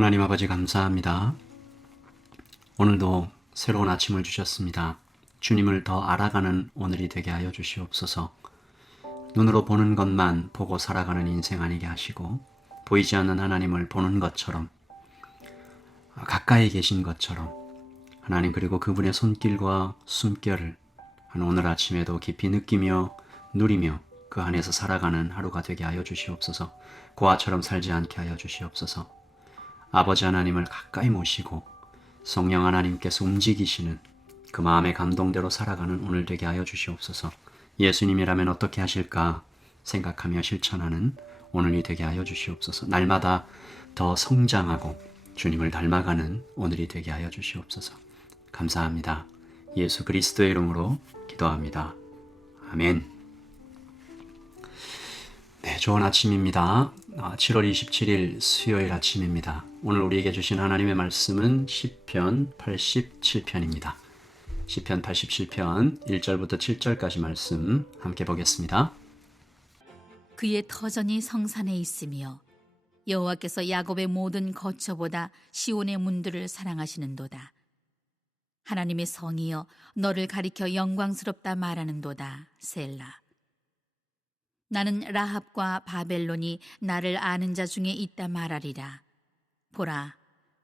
하나님 아버지 감사합니다. 오늘도 새로운 아침을 주셨습니다. 주님을 더 알아가는 오늘이 되게 하여 주시옵소서. 눈으로 보는 것만 보고 살아가는 인생 아니게 하시고 보이지 않는 하나님을 보는 것처럼 가까이 계신 것처럼 하나님 그리고 그분의 손길과 숨결을 오늘 아침에도 깊이 느끼며 누리며 그 안에서 살아가는 하루가 되게 하여 주시옵소서. 고아처럼 살지 않게 하여 주시옵소서. 아버지 하나님을 가까이 모시고 성령 하나님께서 움직이시는 그 마음의 감동대로 살아가는 오늘 되게 하여 주시옵소서. 예수님이라면 어떻게 하실까 생각하며 실천하는 오늘이 되게 하여 주시옵소서. 날마다 더 성장하고 주님을 닮아가는 오늘이 되게 하여 주시옵소서. 감사합니다. 예수 그리스도의 이름으로 기도합니다. 아멘. 네, 좋은 아침입니다. 7월 27일 수요일 아침입니다. 오늘 우리에게 주신 하나님의 말씀은 시편 87편입니다. 시편 87편 1절부터 7절까지 말씀 함께 보겠습니다. 그의 터전이 성산에 있으며 여호와께서 야곱의 모든 거처보다 시온의 문들을 사랑하시는도다. 하나님의 성이여 너를 가리켜 영광스럽다 말하는도다. 셀라. 나는 라합과 바벨론이 나를 아는 자 중에 있다 말하리라. 보라,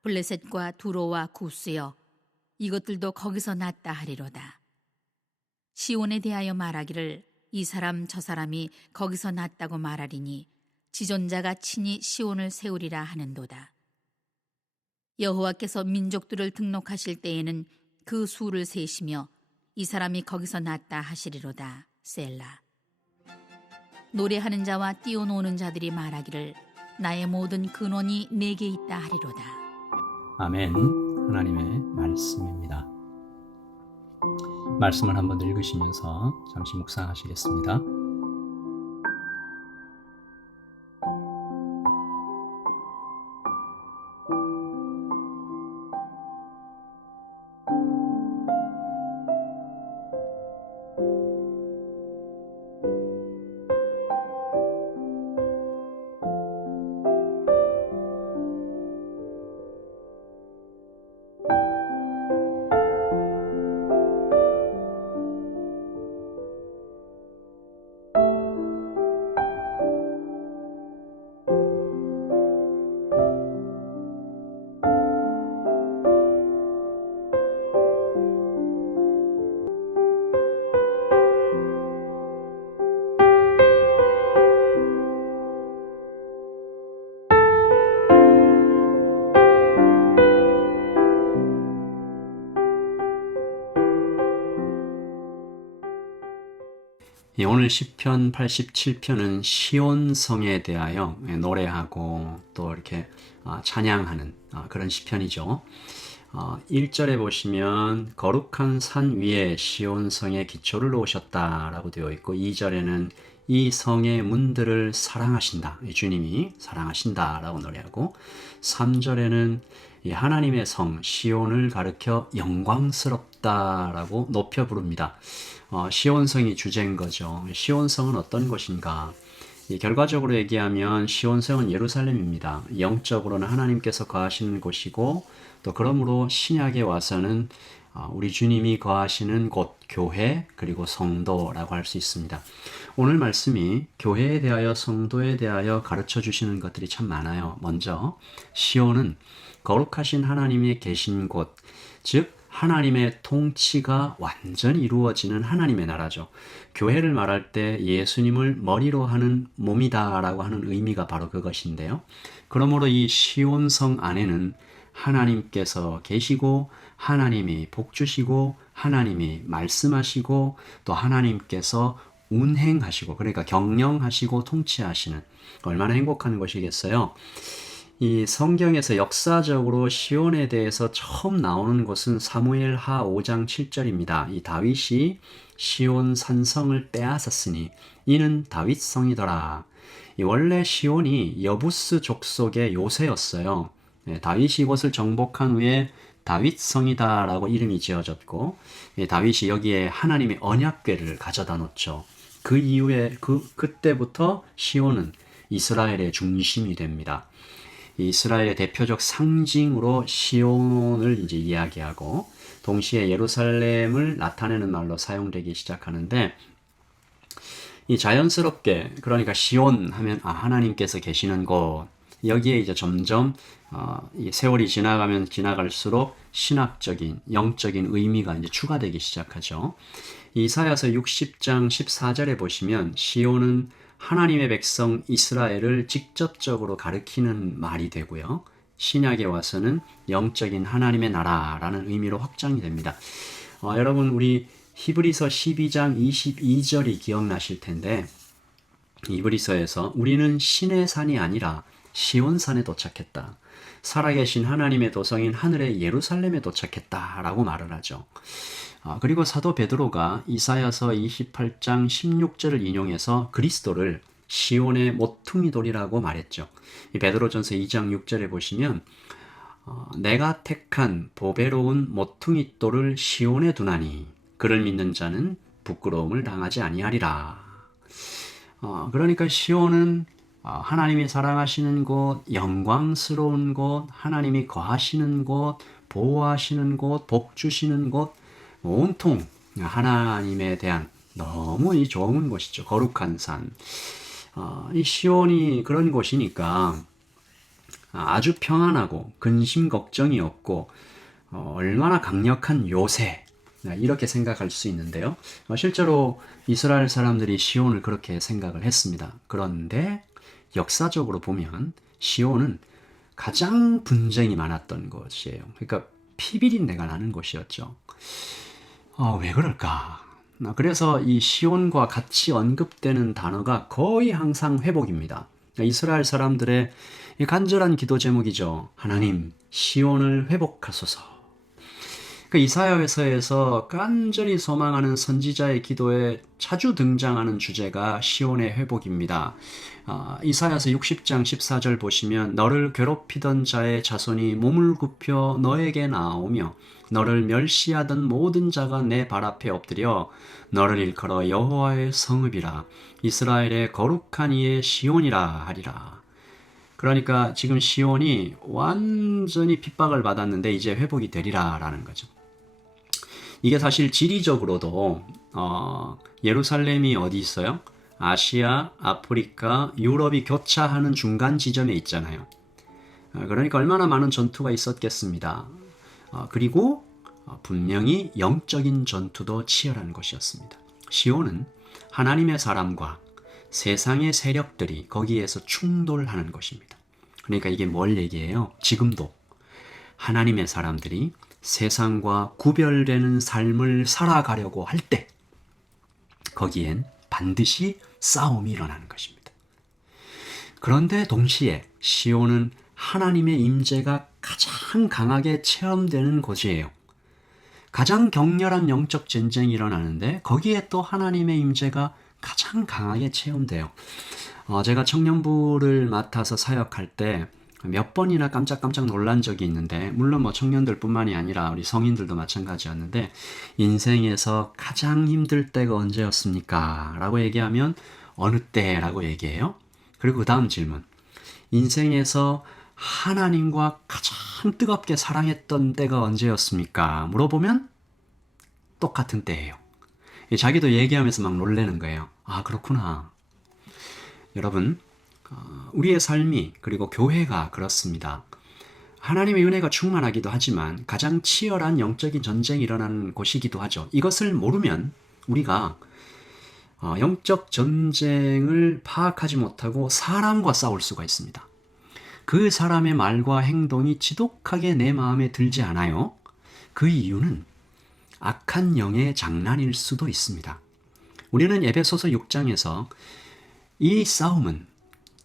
블레셋과 두로와 구스여 이것들도 거기서 났다 하리로다. 시온에 대하여 말하기를 이 사람 저 사람이 거기서 났다고 말하리니 지존자가 친히 시온을 세우리라 하는도다. 여호와께서 민족들을 등록하실 때에는 그 수를 세시며 이 사람이 거기서 났다 하시리로다. 셀라. 노래하는 자와 뛰어노는 자들이 말하기를 나의 모든 근원이 내게 있다 하리로다. 아멘. 하나님의 말씀입니다. 말씀을 한번 읽으시면서 잠시 묵상하시겠습니다. 오늘 시편 87편은 시온성에 대하여 노래하고 또 이렇게 찬양하는 그런 시편이죠. 1절에 보시면 거룩한 산 위에 시온성에 기초를 놓으셨다라고 되어 있고 2절에는 이 성의 문들을 사랑하신다. 주님이 사랑하신다라고 노래하고 3절에는 이 하나님의 성 시온을 가리켜 영광스럽다라고 높여 부릅니다. 시온성이 주제인 거죠. 시온성은 어떤 곳인가? 결과적으로 얘기하면 시온성은 예루살렘입니다. 영적으로는 하나님께서 거하시는 곳이고 또 그러므로 신약에 와서는 우리 주님이 거하시는 곳, 교회 그리고 성도라고 할 수 있습니다. 오늘 말씀이 교회에 대하여 성도에 대하여 가르쳐 주시는 것들이 참 많아요. 먼저 시온은 거룩하신 하나님이 계신 곳, 즉 하나님의 통치가 완전히 이루어지는 하나님의 나라죠. 교회를 말할 때 예수님을 머리로 하는 몸이다라고 하는 의미가 바로 그것인데요. 그러므로 이 시온성 안에는 하나님께서 계시고 하나님이 복 주시고 하나님이 말씀하시고 또 하나님께서 운행하시고 그러니까 경영하시고 통치하시는 얼마나 행복한 것이겠어요. 이 성경에서 역사적으로 시온에 대해서 처음 나오는 것은 사무엘하 5장 7절입니다. 이 다윗이 시온 산성을 빼앗았으니 이는 다윗성이더라. 원래 시온이 여부스 족속의 요새였어요. 다윗이 이곳을 정복한 후에 다윗성이다라고 이름이 지어졌고 다윗이 여기에 하나님의 언약궤를 가져다 놓죠. 그 이후에 그때부터 시온은 이스라엘의 중심이 됩니다. 이스라엘의 대표적 상징으로 시온을 이제 이야기하고 동시에 예루살렘을 나타내는 말로 사용되기 시작하는데 이 자연스럽게 그러니까 시온 하면 하나님께서 계시는 곳 여기에 이제 점점 이 세월이 지나가면 지나갈수록 신학적인 영적인 의미가 이제 추가되기 시작하죠. 이사야서 60장 14절에 보시면 시온은 하나님의 백성 이스라엘을 직접적으로 가리키는 말이 되고요. 신약에 와서는 영적인 하나님의 나라라는 의미로 확장이 됩니다. 여러분 우리 히브리서 12장 22절이 기억나실 텐데 히브리서에서 우리는 신의 산이 아니라 시온산에 도착했다. 살아계신 하나님의 도성인 하늘의 예루살렘에 도착했다라고 말을 하죠. 그리고 사도 베드로가 이사야서 28장 16절을 인용해서 그리스도를 시온의 모퉁이 돌이라고 말했죠. 이 베드로전서 2장 6절에 보시면 내가 택한 보배로운 모퉁이 돌을 시온에 두나니 그를 믿는 자는 부끄러움을 당하지 아니하리라. 그러니까 시온은 하나님이 사랑하시는 곳, 영광스러운 곳, 하나님이 거하시는 곳, 보호하시는 곳, 복 주시는 곳, 온통 하나님에 대한 너무 좋은 곳이죠. 거룩한 산. 이 시온이 그런 곳이니까 아주 평안하고 근심 걱정이 없고 얼마나 강력한 요새 이렇게 생각할 수 있는데요. 실제로 이스라엘 사람들이 시온을 그렇게 생각을 했습니다. 그런데 역사적으로 보면 시온은 가장 분쟁이 많았던 곳이에요. 그러니까 피비린내가 나는 곳이었죠. 왜 그럴까? 그래서 이 시온과 같이 언급되는 단어가 거의 항상 회복입니다. 이스라엘 사람들의 간절한 기도 제목이죠. 하나님, 시온을 회복하소서. 그 이사야서에서 간절히 소망하는 선지자의 기도에 자주 등장하는 주제가 시온의 회복입니다. 이사야서 60장 14절 보시면 너를 괴롭히던 자의 자손이 몸을 굽혀 너에게 나오며 너를 멸시하던 모든 자가 내 발 앞에 엎드려 너를 일컬어 여호와의 성읍이라 이스라엘의 거룩한 이의 시온이라 하리라. 그러니까 지금 시온이 완전히 핍박을 받았는데 이제 회복이 되리라 라는 거죠. 이게 사실 지리적으로도 예루살렘이 어디 있어요? 아시아, 아프리카, 유럽이 교차하는 중간 지점에 있잖아요. 그러니까 얼마나 많은 전투가 있었겠습니다. 그리고 분명히 영적인 전투도 치열한 곳이었습니다. 시온은 하나님의 사람과 세상의 세력들이 거기에서 충돌하는 곳입니다. 그러니까 이게 뭘 얘기해요? 지금도 하나님의 사람들이 세상과 구별되는 삶을 살아가려고 할 때 거기엔 반드시 싸움이 일어나는 것입니다. 그런데 동시에 시온은 하나님의 임재가 가장 강하게 체험되는 곳이에요. 가장 격렬한 영적 전쟁이 일어나는데 거기에 또 하나님의 임재가 가장 강하게 체험돼요. 제가 청년부를 맡아서 사역할 때 몇 번이나 깜짝깜짝 놀란 적이 있는데 물론 뭐 청년들뿐만이 아니라 우리 성인들도 마찬가지였는데 인생에서 가장 힘들 때가 언제였습니까? 라고 얘기하면 어느 때라고 얘기해요. 그리고 그 다음 질문 인생에서 하나님과 가장 뜨겁게 사랑했던 때가 언제였습니까? 물어보면 똑같은 때예요. 자기도 얘기하면서 막 놀라는 거예요. 그렇구나. 여러분 우리의 삶이 그리고 교회가 그렇습니다. 하나님의 은혜가 충만하기도 하지만 가장 치열한 영적인 전쟁이 일어나는 곳이기도 하죠. 이것을 모르면 우리가 영적 전쟁을 파악하지 못하고 사람과 싸울 수가 있습니다. 그 사람의 말과 행동이 지독하게 내 마음에 들지 않아요. 그 이유는 악한 영의 장난일 수도 있습니다. 우리는 에베소서 6장에서 이 싸움은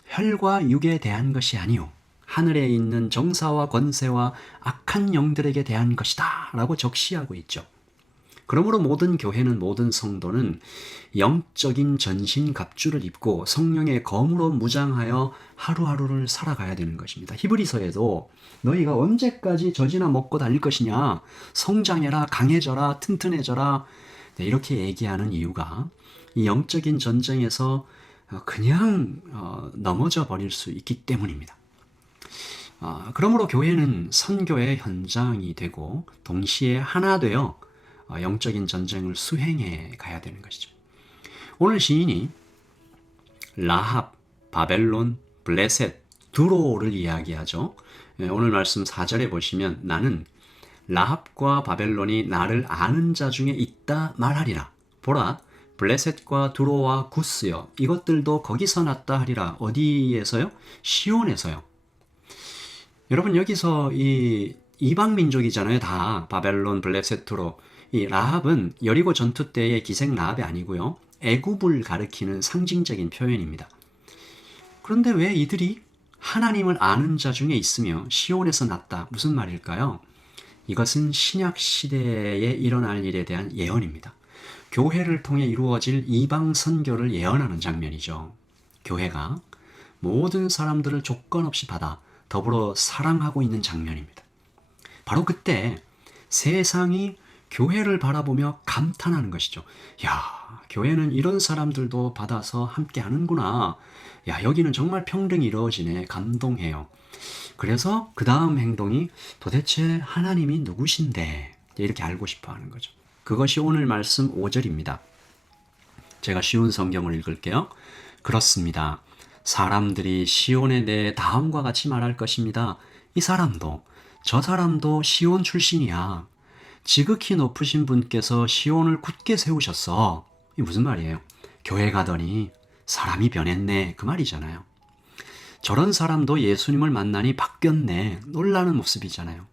혈과 육에 대한 것이 아니요 하늘에 있는 정사와 권세와 악한 영들에게 대한 것이다 라고 적시하고 있죠. 그러므로 모든 교회는 모든 성도는 영적인 전신갑주를 입고 성령의 검으로 무장하여 하루하루를 살아가야 되는 것입니다. 히브리서에도 너희가 언제까지 젖이나 먹고 다닐 것이냐 성장해라 강해져라 튼튼해져라 이렇게 얘기하는 이유가 이 영적인 전쟁에서 그냥 넘어져 버릴 수 있기 때문입니다. 그러므로 교회는 선교의 현장이 되고 동시에 하나 되어 영적인 전쟁을 수행해 가야 되는 것이죠. 오늘 시인이 라합, 바벨론, 블레셋, 두로를 이야기하죠. 오늘 말씀 4절에 보시면 나는 라합과 바벨론이 나를 아는 자 중에 있다 말하리라. 보라, 블레셋과 두로와 구스여 이것들도 거기서 났다 하리라. 어디에서요? 시온에서요. 여러분 여기서 이 이방 민족이잖아요. 다 바벨론, 블레셋, 두로. 이 라합은 여리고 전투 때의 기생 라합이 아니고요. 애굽을 가리키는 상징적인 표현입니다. 그런데 왜 이들이 하나님을 아는 자 중에 있으며 시온에서 났다? 무슨 말일까요? 이것은 신약 시대에 일어날 일에 대한 예언입니다. 교회를 통해 이루어질 이방 선교를 예언하는 장면이죠. 교회가 모든 사람들을 조건 없이 받아 더불어 사랑하고 있는 장면입니다. 바로 그때 세상이 교회를 바라보며 감탄하는 것이죠. 야, 교회는 이런 사람들도 받아서 함께 하는구나. 야, 여기는 정말 평등이 이루어지네. 감동해요. 그래서 그 다음 행동이 도대체 하나님이 누구신데 이렇게 알고 싶어 하는 거죠. 그것이 오늘 말씀 5절입니다. 제가 쉬운 성경을 읽을게요. 그렇습니다. 사람들이 시온에 대해 다음과 같이 말할 것입니다. 이 사람도 저 사람도 시온 출신이야. 지극히 높으신 분께서 시온을 굳게 세우셨어. 이게 무슨 말이에요? 교회 가더니 사람이 변했네. 그 말이잖아요. 저런 사람도 예수님을 만나니 바뀌었네. 놀라는 모습이잖아요.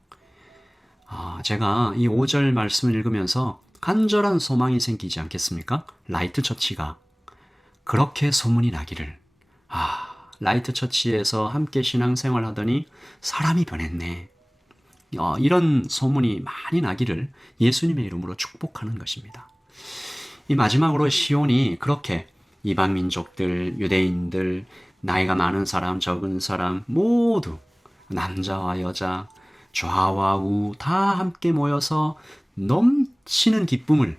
제가 이 5절 말씀을 읽으면서 간절한 소망이 생기지 않겠습니까? 라이트 처치가 그렇게 소문이 나기를. 라이트 처치에서 함께 신앙생활 하더니 사람이 변했네. 이런 소문이 많이 나기를 예수님의 이름으로 축복하는 것입니다. 이 마지막으로 시온이 그렇게 이방 민족들, 유대인들, 나이가 많은 사람, 적은 사람 모두 남자와 여자, 좌와 우 다 함께 모여서 넘치는 기쁨을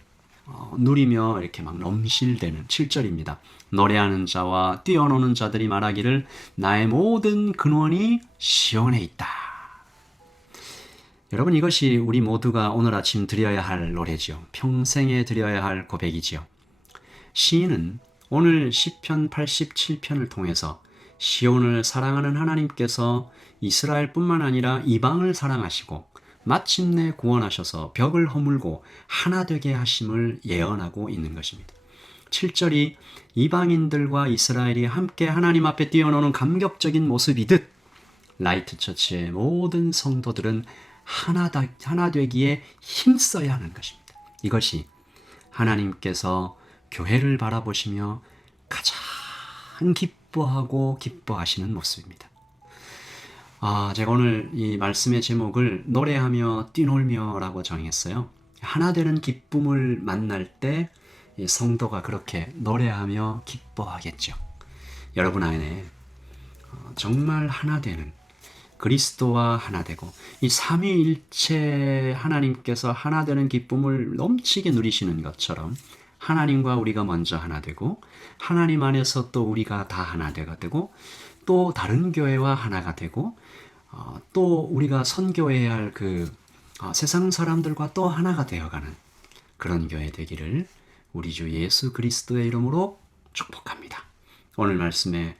누리며 이렇게 막 넘실대는 7절입니다. 노래하는 자와 뛰어노는 자들이 말하기를 나의 모든 근원이 시온에 있다. 여러분 이것이 우리 모두가 오늘 아침 드려야 할 노래지요. 평생에 드려야 할 고백이지요. 시인은 오늘 시편 87편을 통해서 시온을 사랑하는 하나님께서 이스라엘뿐만 아니라 이방을 사랑하시고 마침내 구원하셔서 벽을 허물고 하나 되게 하심을 예언하고 있는 것입니다. 7절이 이방인들과 이스라엘이 함께 하나님 앞에 뛰어노는 감격적인 모습이듯 라이트 처치의 모든 성도들은 하나 되기에 힘써야 하는 것입니다. 이것이 하나님께서 교회를 바라보시며 가장 기뻐하고 기뻐하시는 모습입니다. 제가 오늘 이 말씀의 제목을 노래하며 뛰놀며 라고 정했어요. 하나 되는 기쁨을 만날 때 성도가 그렇게 노래하며 기뻐하겠죠. 여러분 안에 정말 하나 되는 그리스도와 하나 되고 이 삼위일체 하나님께서 하나 되는 기쁨을 넘치게 누리시는 것처럼 하나님과 우리가 먼저 하나 되고 하나님 안에서 또 우리가 다 하나 되고 또 다른 교회와 하나가 되고 또 우리가 선교해야 할 세상 사람들과 또 하나가 되어가는 그런 교회 되기를 우리 주 예수 그리스도의 이름으로 축복합니다. 오늘 말씀에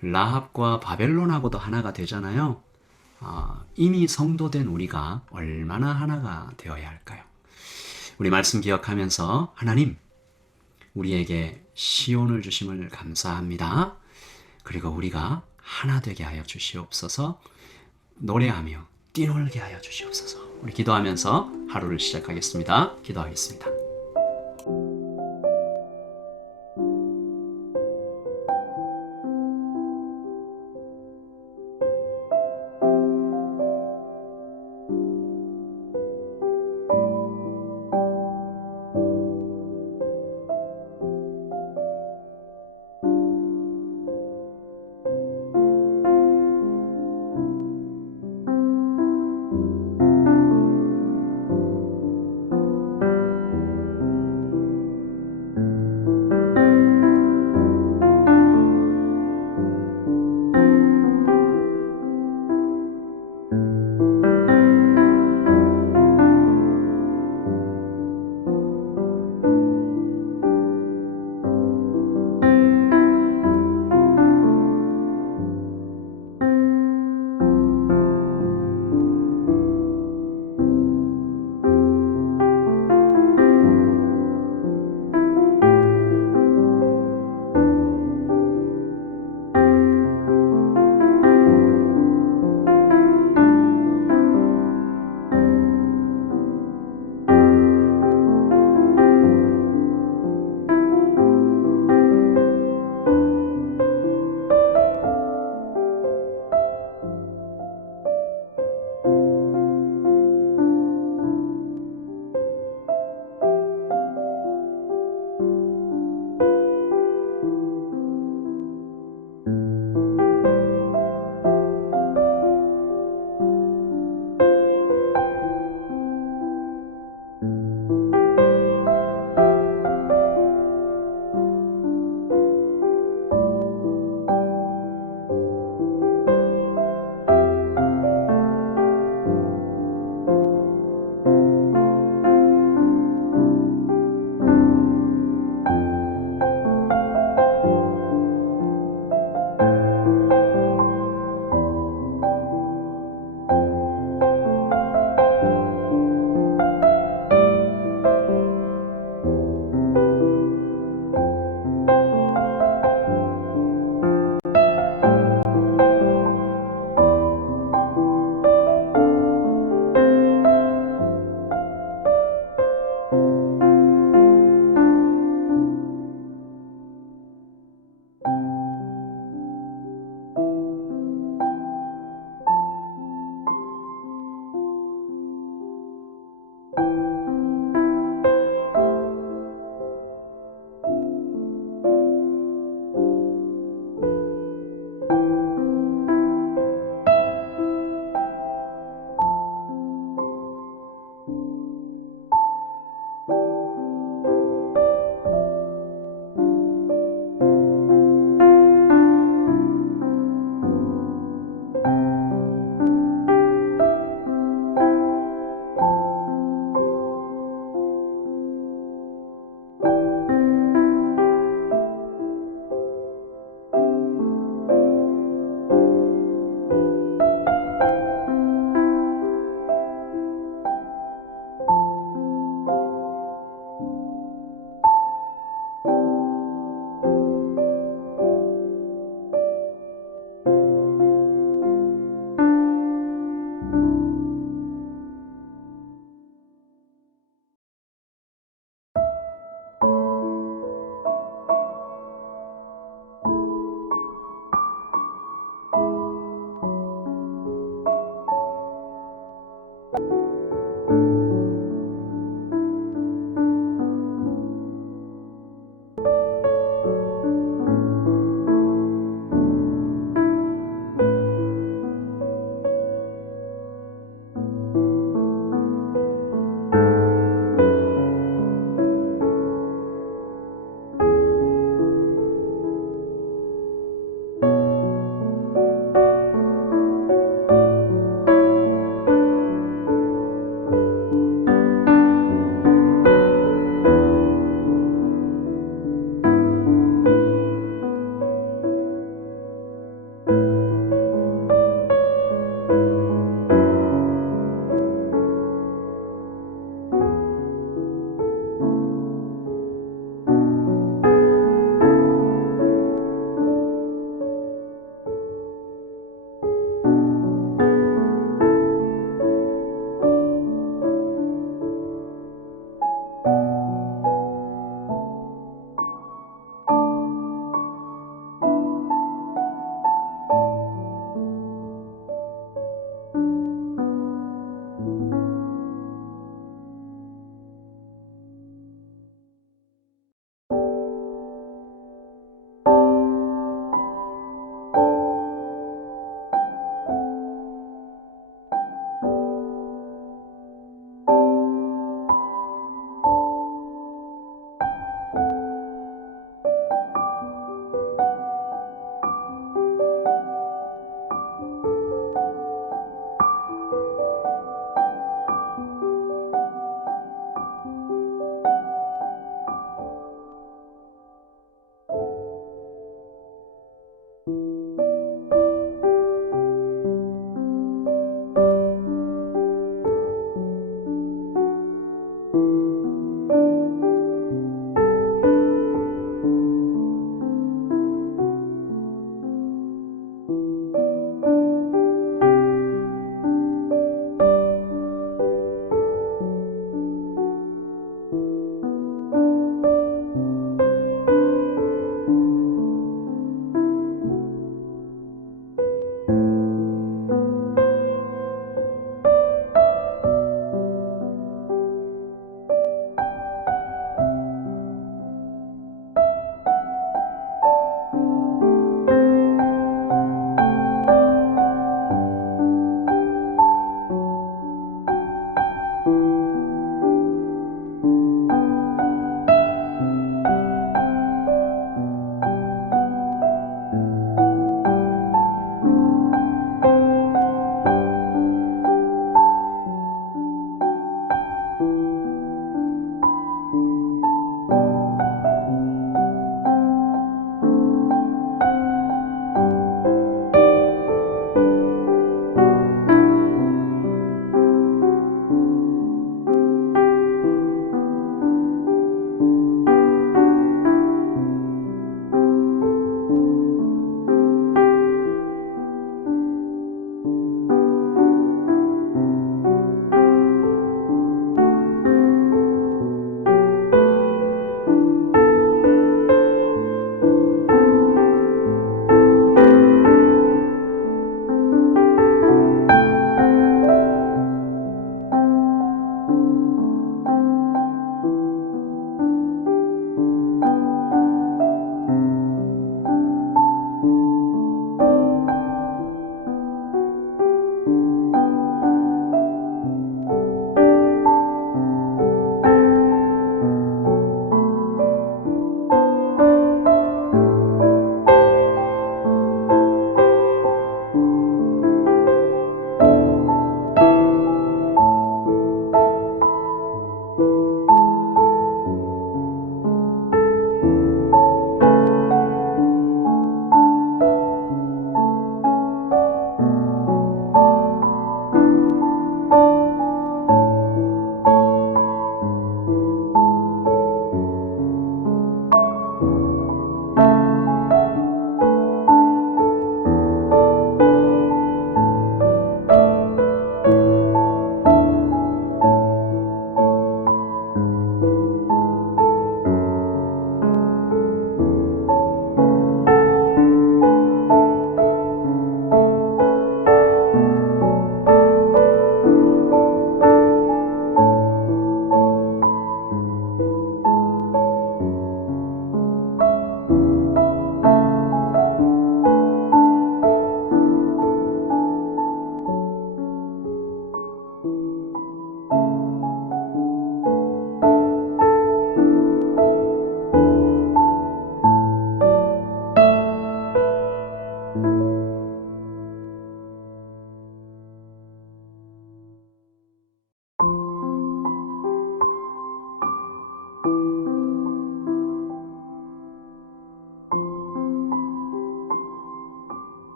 라합과 바벨론하고도 하나가 되잖아요. 이미 성도된 우리가 얼마나 하나가 되어야 할까요? 우리 말씀 기억하면서 하나님 우리에게 시온을 주심을 감사합니다. 그리고 우리가 하나 되게 하여 주시옵소서. 노래하며 뛰놀게 하여 주시옵소서. 우리 기도하면서 하루를 시작하겠습니다. 기도하겠습니다.